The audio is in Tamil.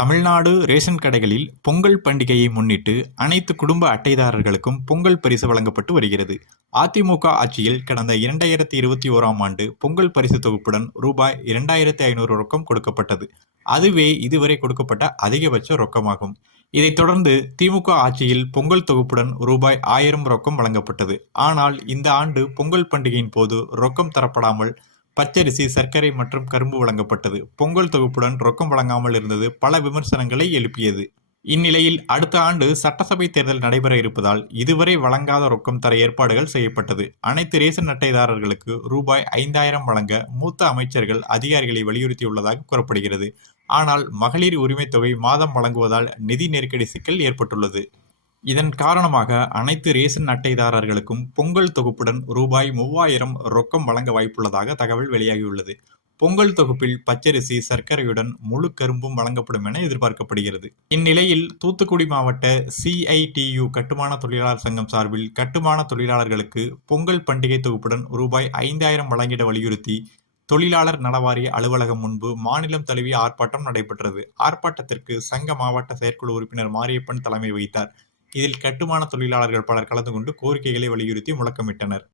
தமிழ்நாடு ரேஷன் கடைகளில் பொங்கல் பண்டிகையை முன்னிட்டு அனைத்து குடும்ப அட்டைதாரர்களுக்கும் பொங்கல் பரிசு வழங்கப்பட்டு வருகிறது. அதிமுக ஆட்சியில் கடந்த 2021ஆம் ஆண்டு பொங்கல் பரிசு தொகுப்புடன் ரூபாய் 2500 ரொக்கம் கொடுக்கப்பட்டது. அதுவே இதுவரை கொடுக்கப்பட்ட அதிகபட்ச ரொக்கமாகும். இதைத் தொடர்ந்து திமுக ஆட்சியில் பொங்கல் தொகுப்புடன் ரூபாய் 1000 ரொக்கம் வழங்கப்பட்டது. ஆனால் இந்த ஆண்டு பொங்கல் பண்டிகையின் போது ரொக்கம் தரப்படாமல் பச்சரிசி, சர்க்கரை மற்றும் கரும்பு வழங்கப்பட்டது. பொங்கல் தொகுப்புடன் ரொக்கம் வழங்காமல் இருந்தது பல விமர்சனங்களை எழுப்பியது. இந்நிலையில் அடுத்த ஆண்டு சட்டசபை தேர்தல் நடைபெற இருப்பதால் இதுவரை வழங்காத ரொக்கம் தர ஏற்பாடுகள் செய்யப்பட்டது. அனைத்து ரேஷன் அட்டைதாரர்களுக்கு ரூபாய் 5000 வழங்க மூத்த அமைச்சர்கள், அதிகாரிகளை வலியுறுத்தியுள்ளதாக கூறப்படுகிறது. ஆனால் மகளிர் உரிமை தொகை மாதம் வழங்குவதால் நிதி நெருக்கடி சிக்கல் ஏற்பட்டுள்ளது. இதன் காரணமாக அனைத்து ரேஷன் அட்டைதாரர்களுக்கும் பொங்கல் தொகுப்புடன் ரூபாய் 3000 ரொக்கம் வழங்க வாய்ப்புள்ளதாக தகவல் வெளியாகியுள்ளது. பொங்கல் தொகுப்பில் பச்சரிசி, சர்க்கரையுடன் முழு கரும்பும் வழங்கப்படும் என எதிர்பார்க்கப்படுகிறது. இந்நிலையில் தூத்துக்குடி மாவட்ட CITU கட்டுமான தொழிலாளர் சங்கம் சார்பில் கட்டுமான தொழிலாளர்களுக்கு பொங்கல் பண்டிகை தொகுப்புடன் ரூபாய் 5000 வழங்கிட வலியுறுத்தி தொழிலாளர் நலவாரிய அலுவலகம் முன்பு மாநிலம் தழுவிய ஆர்ப்பாட்டம் நடைபெற்றது. ஆர்ப்பாட்டத்திற்கு சங்க மாவட்ட செயற்குழு உறுப்பினர் மாரியப்பன் தலைமை வகித்தார். இதில் கட்டுமான தொழிலாளர்கள் பலர் கலந்து கொண்டு கோரிக்கைகளை வலியுறுத்தி முழக்கமிட்டனர்.